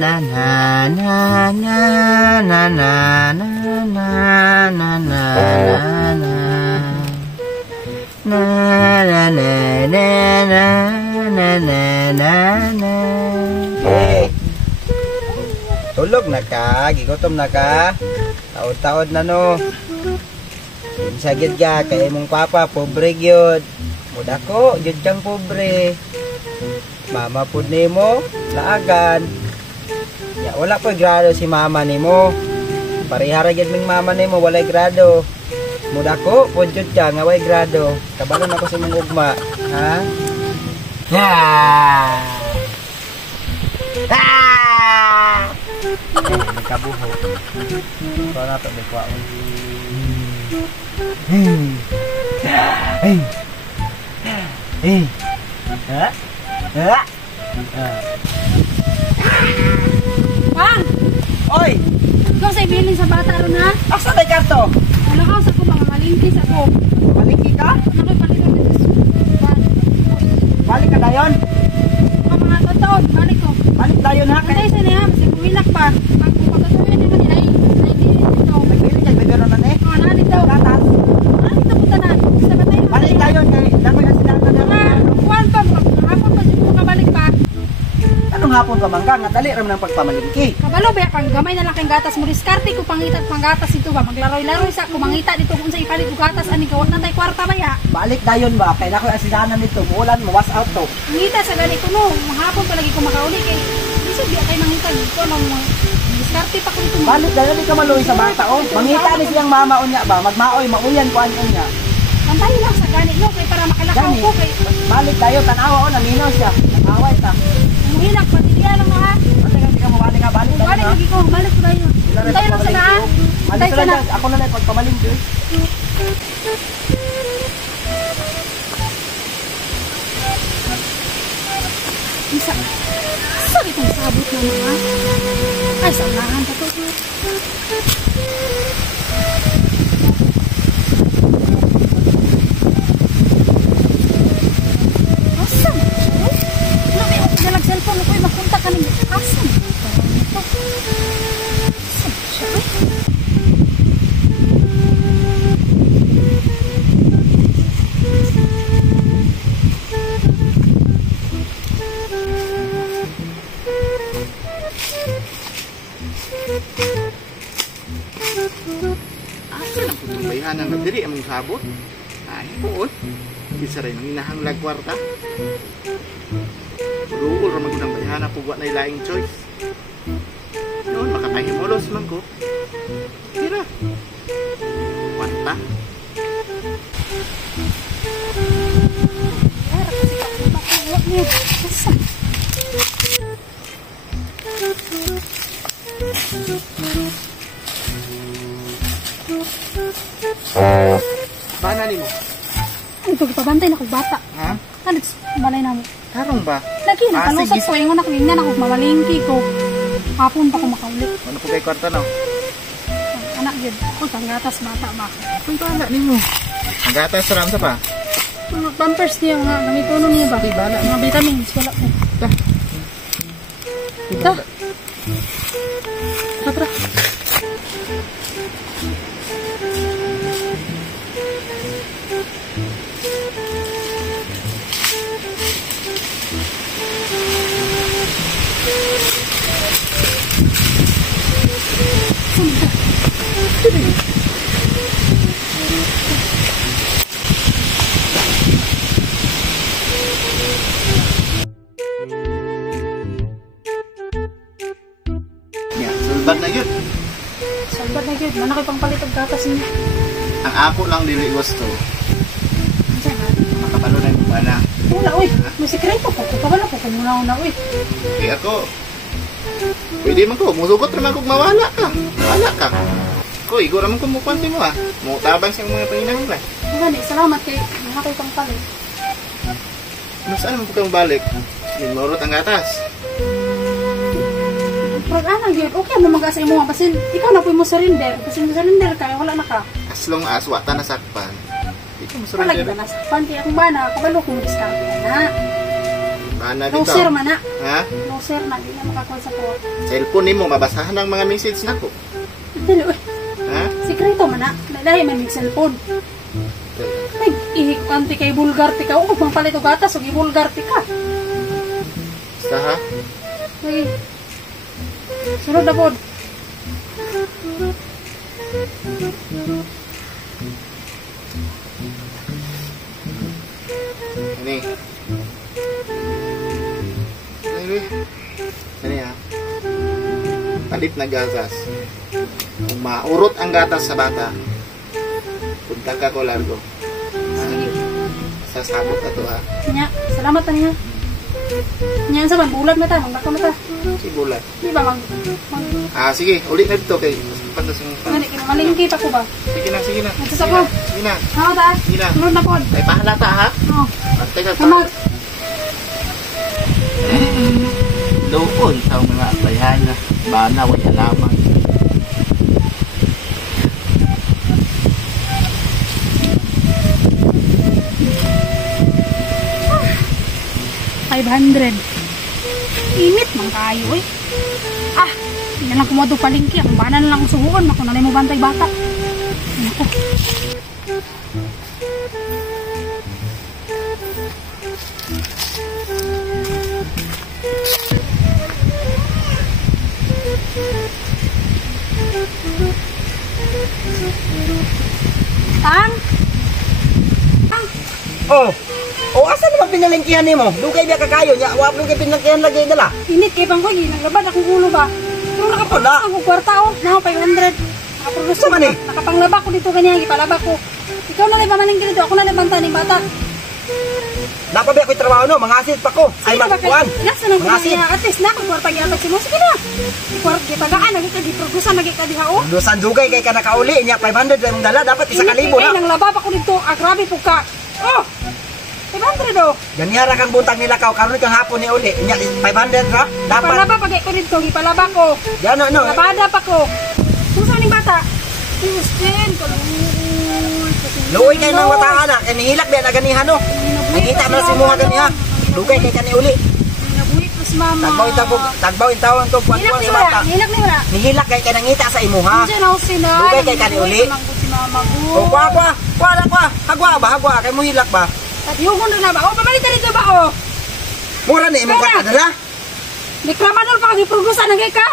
na na na na na na na na na na na na na na na na na. Hey, tulog na ka, gigutom na ka. Taod-taod na no. Insagid ka kay mong papa pobre gyud. Muda ko gyud kang pobre. Mama pud nimo laagan. Ya wala ko grado si mama nimo. Parihara gyud ming mama nimo walay grado. Muda ko pud gyud ka nga way grado. Kabalon ako sa imong ugma, ha? Ya. Ah! Kabuho. So na to bekwaon. Bang! Oy! Ikaw sa ibilin sa bata ron ha? Asa may karto? Wala ka sa ko mga malingkis ako. Malingki ka? Nakoy palitan dito sa Balik ka dayon? mga totoo, balik ko. Balik dayon ha? Katay sa niya, kasi buminak pa. Pagkatuloy naman niya ay dito. Nagbilig kay bigyan naman eh. Mga nalit daw. Gatas. Nalit daw punta na. Sa batay na. Balik dayon kay dapat ang sinang ka Mga kuwan pa, hapon pa siguro kabalik pa. Anong hapon ka man ka? Nga dali ram ng pagpamalingki. Kabalo ba, pag gamay na lang kang gatas mo, diskarte ko pangitat pang gatas ito ba? Maglaroy-laroy sa kumangita dito kung sa ipalit ko gatas, ani kawat na tayo kwarta ba ya? Balik dayon ba? Kaya na ko asinanan nito. Muulan mo, was out to. Mangita sa ganito no, mahapon pa lagi ko makauli kay isog biya kay mangita dito nang diskarte pa ko dito. Balik dayon di ka maluwi sa bata oh. Mangita ni siyang mama unya ba? Magmaoy, mauyan ko ano niya. Pantay lang sa ganit no, kay para makalakaw Gani. ko kay Balik dayon tanawa oh, naminaw siya. Nangaway ta. muhinak pa diya lang ha. Basta di ka mabalik ka, balik dayon. Balik lagi ko, balik ko dayon. Pantay lang sa na. Pantay Balik sa na. ako na lang pagpamalingki. Isa. Sabi kong sabot na mga. Ay, saunahan pa to. Asan? Labi ako nalag cellphone ko yung makunta ka ng asan? Asan siya? Asa lang kung bayahan ang diri among sabot? Ay, poon. Bisa rin ang inahanglag kwarta. Ruol ramang unang bayahan na pugwa na ilaing choice. Noon, makapahimulos man ko. Tira. Kwarta. Bana ni mo? Ay, pagpabantay na kong bata. Ha? Ano, malay na mo. Tarong ba? Lagi, Ah, nakalusot sige. ko. Yung anak, yung na ako, mamalingki ko. Hapon pa ko makaulit. Ano po kay kwarta no? Anak, yun. Ako, tanggatas bata ba? Kung bala ni mo. Ang gatas ram sa pa? Mga pampers niya nga, gamitunon niya ba? Di bala. Mga vitamins, wala ko. Dah. Ito. Tara. Yeah, sulbad na yun. Salbad na yun. Mana kayo pang palit ang gatas niya. Ang ako lang dili gusto. Diyan ha. Makabalo na yung bana. Wala, uy. May sekreto ko. Kabalo ko kung muna uy. Kaya ako, pwede man ko, musugot naman kung mawala ka. Mawala ka. Ko, igor naman kung mukwanti mo ha. Mutabang siyang mga panginahanglan. Gani, salamat kay mga kayo pang palit. Ano saan mo kang balik? Sinurot ang gatas. Pag anang yun, okay mo mag-asa mo nga. Kasi ikaw na po mo surrender. Kasi mo surrender ka, wala na ka. As long as wata nasakpan. Di ka Wala masurrender. kita nasa panti akong bana. Kabalo kong discount na. Mana No bitaw. sir man na. Ha? No sir na, di na makakuha sa ko. Cellphone nimo mabasahan ang mga message nako. Dili, uy. Ha? Sikreto man na. Dahil man may cellphone. Ay, ihikukanti kay bulgar ti ka. O, kung palit o gatas, o ibulgar ti ka. Basta ha? Ay, sunod na po. Ini. Ini ha. Palit na gatas. Kung maurot ang gatas sa bata, punta ka ko largo. Sige. Sasabot na to ha. Nya, salamat na niya. Nya, sa man, bulag na ta. Mangbaka na ta. Si bulat. Di ba, Sige, ulit na dito kay pantas yung malingki pa ko ba? Sige na, sige na. Nagsasak ko. Sige na. Salamat ha. Sige na. Sunod na po. Ay, pahalata ha. Oo. Antay ka Salamat. Doon sa mga aplayan na bana way halaman. $500. Init man kayo eh. Ah, hindi na lang kumodo palingki. Ang bana na lang suhuon. Ako na lang mo bantay bata. Ako. Tang? Tang? Oh. O asa naman pinalengkihan nimo? Dugay biya ka kayo nya, wa dugay pinalengkihan lagi dala. Init kay bang ko naglabad akong ulo ba? Pero nakapunta Wala. ako kwarta oh, na 500. Nakaproduce Sa man eh? Nakapanglaba ko dito kanya, ipalaba ko. Ikaw na lang pamaling dito, ako na lang banta ning bata. Napa biya ko trabaho no, mangasid pa ko. Ay magkuan. Nasa nang Mangasid. kanya, at least na kung kwarta gyapon si mo. Sige na. Kwarta gipagaan lagi ka giproduce lagi ka diha oh. Dusan dugay kay ka nakauli nya 500 lang mong dala, dapat isa ka libo Init kay na. nang laba pa ko dito, grabe po ka. Oh. 500 oh. Ganihara kang buntag nila kaw karon kang hapon ni uli nya 500 ra. Dapat Palaba pag ko dito, gipalaba ko. Yan no. Labada pa ko. Kung saan ning bata? Justin, Luoy kay nang wata anak, kay nihilak biya na ganihan no. Nakita mo na si muha ganiha. Dugay kay kani uli. Nabuhit ko si mama. Tagbaw intawon to Hilak kuan ni sa wala. bata. Hilak ni wala. Nihilak kay nangita sa imuha. Diyan ako sila. Dugay kay kani uli. Manggut si mama ko. O kwa na kwa. Hagwa kay mo hilak ba? At yugon na ba? O, pamalit na dito ba o? Mura ni imong Kaya. kadala. Reklamador pa kag iprodusa nagay ka?